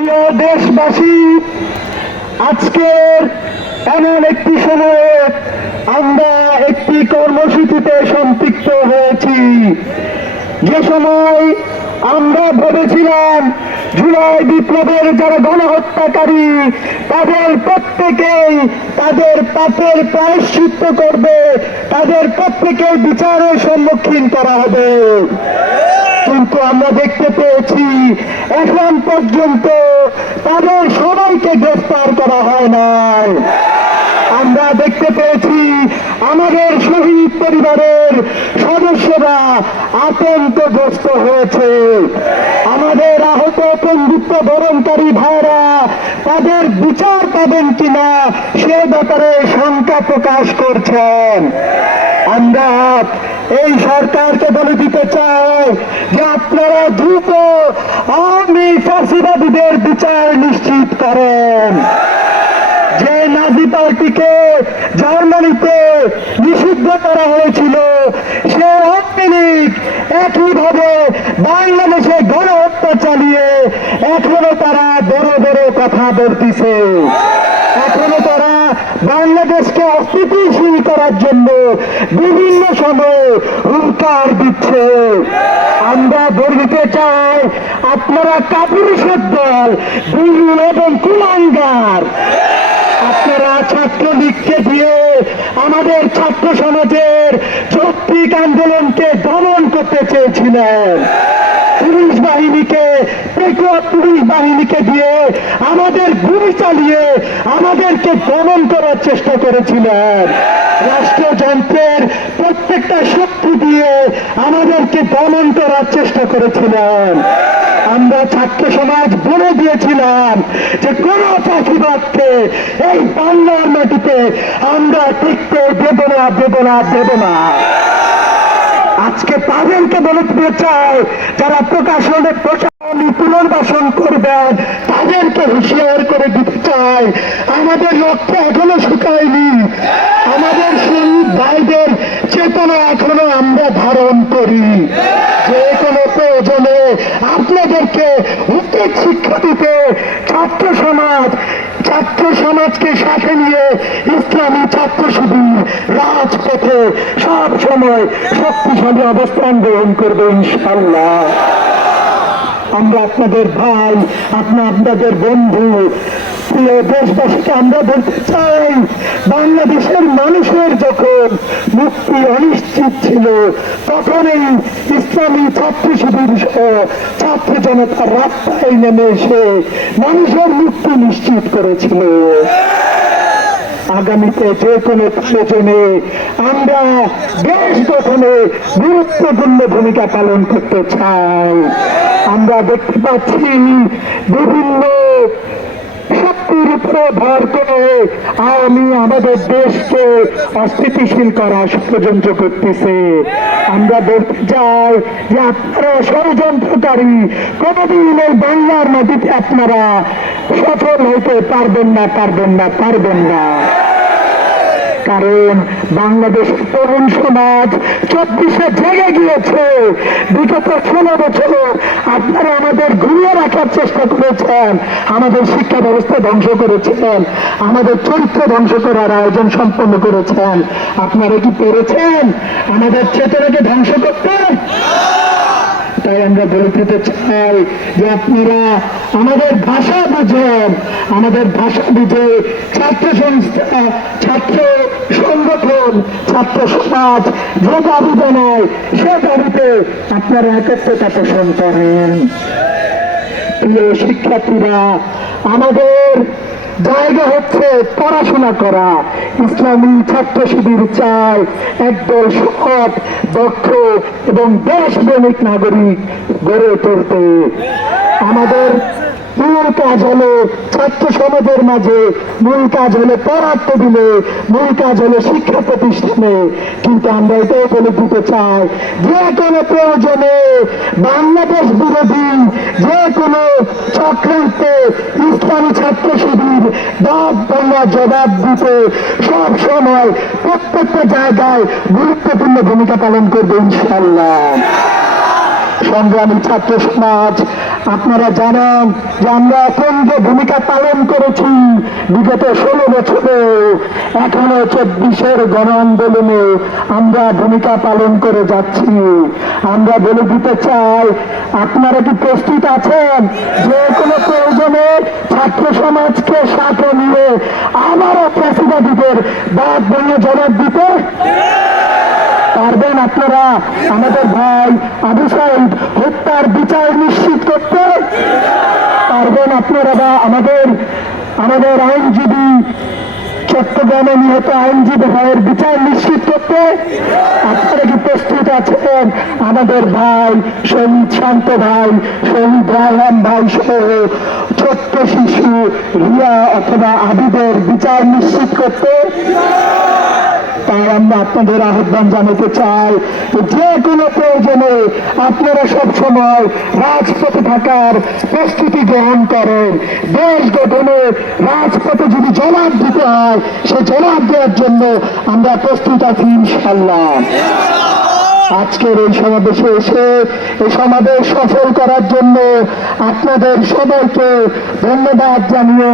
প্রিয় দেশবাসী, আজকের এমন একটি সময়ে আমরা একটি কর্মসূচিতে সম্পৃক্ত হয়েছি। যে সময় আমরা ভেবেছিলাম, জুলাই বিপ্লবের যারা গণহত্যাকারী, তাদের প্রত্যেকেই তাদের পাপের প্রায়শ্চিত্ত করবে, তাদের প্রত্যেকেই বিচারের সম্মুখীন করা হবে। কিন্তু আমরা দেখতে পেয়েছি, এখন পর্যন্ত তাদের সবাইকে গ্রেফতার করা হয় নাই। আমরা দেখতে পেয়েছি আমাদের শহীদ পরিবারের সদস্যরা আতঙ্কগ্রস্ত হয়েছে। আমাদের আহত বন্ধুত্ব বরণকারী ভাইরা, তাদের বিচার পাবেন কিনা সে ব্যাপারে শঙ্কা প্রকাশ করছেন। আমরা এই সরকারকে বলে দিতে চাই যে আপনারা দ্রুত আওয়ামী ফাঁসিবাদীদের বিচার নিশ্চিত করেন। যে নাজি পার্টিকে জার্মানিতে নিষিদ্ধ করা হয়েছিল, সে আওয়ামী একইভাবে বাংলাদেশে গণহত্যা চালিয়ে এখনও তারা বড় বড় কথা বলতেছে। এখনও তারা বাংলাদেশকে অস্থিতিশীল করার জন্য বিভিন্ন সময়ে হুঙ্কার দিচ্ছে। আমরা বলতে চাই, আপনারা কাপুরুষের দল দুর্নীল এবং কুলাঙ্গার, আপনারা ছাত্রলীগকে দিয়ে আমাদের ছাত্র সমাজের যৌক্তিক আন্দোলনকে দমন করতে চেয়েছিলেন। পুলিশ বাহিনীকে পুলিশ বাহিনীকে দিয়ে আমাদের চালিয়ে আমাদেরকে দমন করার চেষ্টা করেছিলেন। রাষ্ট্রযন্ত্রের প্রত্যেকটা শক্তি দিয়ে আমাদেরকে দমন করার চেষ্টা করেছিলেন। আমরা ছাত্র সমাজ বলে দিয়েছিলাম যে কোন চাষিবাদকে এই বাংলার মাটিতে আমরা টিকতে দেব না দেব না দেব না। আজকে তাদেরকে বলে দিতে চাই, যারা প্রকাশনে পুনর্বাসন করবেন তাদেরকে হুঁশিয়ার করে দিতে চাই। আমাদের লক্ষ্য এখনও শুকায়নি। আমাদের শহীদ ভাইদের চেতনা এখনও আমরা ধারণ করি। যে কোনো প্রয়োজনে আপনাদেরকে উচিত শিক্ষা দিতে ছাত্র সমাজ, ছাত্র সমাজকে সাথে নিয়ে ইসলামী ছাত্র শিবির রাজপথে সব সময় শক্তিশালী অবস্থান গ্রহণ করবে ইনশাল্লাহ আমরা আপনাদের ভাই, আপনা আপনাদের বন্ধু, প্রিয় দেশবাসীকে আমরা বলতে চাই, বাংলাদেশের মানুষের যখন মুক্তি অনিশ্চিত ছিল, তখনই ইসলামী ছাত্র শিবির ছাত্র জনতা রাস্তায় নেমে এসে মানুষের মুক্তি নিশ্চিত করেছিল। আগামীতে যে কোনো প্রয়োজনে আমরা দেশ গঠনে গুরুত্বপূর্ণ ভূমিকা পালন করতে চাই। আমরা দেখতে পাচ্ছি বিভিন্ন শক্তির উপরে ভর করে আওয়ামী আমাদের দেশকে অস্থিতিশীল করা ষড়যন্ত্র করতেছে। আমরা বলতে চাই যে আপনারা ষড়যন্ত্রকারী, কোনোদিন এই বাংলার মাটিতে আপনারা সফল হইতে পারবেন না পারবেন না পারবেন না। কারণ বাংলাদেশের তরুণ সমাজ চব্বিশে জেগে গিয়েছে। বিগত ষোলো বছর আপনারা আমাদের ঘুরিয়ে রাখার চেষ্টা করেছেন। আমাদের শিক্ষা ব্যবস্থা ধ্বংস করেছেন। আমাদের চরিত্র ধ্বংস করার আয়োজন সম্পন্ন করেছেন। আপনারা কি পেরেছেন? আমাদের চেতনাকে ধ্বংস করতে? তাই আমরা বলে দিতে চাই যে আপনারা আমাদের ভাষা বুঝেন। আমাদের ভাষা বুঝে ছাত্র সংস্থা, ছাত্র সংগঠন, ছাত্র সমাজ যে দাবি জানায়, সে দাবিতে আপনারা একত্রতা পোষণ করেন। শিক্ষার্থীরা, আমাদের জায়গা হচ্ছে পড়াশোনা করা। ইসলামী ছাত্র শিবির চায় একদল সৎ, দক্ষ এবং দেশপ্রেমিক নাগরিক গড়ে তুলতে। আমাদের মূল কাজ হলো ছাত্র সমাজের মাঝে, মূল কাজ হলো পড়ার টেবিলে, মূল কাজ হলো শিক্ষা প্রতিষ্ঠানে। কিন্তু আমরা এটাও বলে দিতে চাই যে কোনো প্রয়োজনে বাংলাদেশ বিরোধী যে কোনো চক্রান্তে ইসলামী ছাত্র শিবির বাদ বাংলা জবাব দিতে সব সময় প্রত্যেকটা জায়গায় গুরুত্বপূর্ণ ভূমিকা পালন করবে ইনশাল্লাহ সংগ্রামী ছাত্র সমাজ আপনারা জানেন যে আমরা কেন্দ্রে ভূমিকা পালন করেছি বিগত ষোলো বছরে, এখনও চব্বিশের গণ আন্দোলনে আমরা ভূমিকা পালন করে যাচ্ছি। আমরা বলে দিতে চাই, আপনারা কি প্রস্তুত আছেন? যে কোনো প্রয়োজনে ছাত্র সমাজকে সাথে নিয়ে আবারও প্রেসিডেন্টের বাদ বন্য জবাব দিতে? পারবেন আপনারা? আমাদের ভাই আবু সাইদ হত্যার বিচার নিশ্চিত করতে পারবেন আপনারা বা আমাদের আমাদের আইনজীবী, চট্টগ্রামে নিহত আইনজীবী ভাইয়ের বিচার নিশ্চিত করতে আপনারা কি প্রস্তুত আছেন? আমাদের ভাই শহীদ শান্ত ভাই, শহীদ রায়হান ভাই সহ ছোট্ট শিশু রিয়া অথবা আবিদের বিচার নিশ্চিত করতে তাই আমরা আপনাদের আহ্বান জানাতে চাই যে কোনো প্রয়োজনে আপনারা সব সময় রাজপথে থাকার প্রস্তুতি গ্রহণ করেন। দেশ গঠনে রাজপথে যদি জবাব দিতে হয়, সে জবাব দেওয়ার জন্য আমরা প্রস্তুত আছি ইনশাল্লাহ আজকের এই সমাবেশে এসে এই সমাবেশ সফল করার জন্য আপনাদের সবাইকে ধন্যবাদ জানিয়ে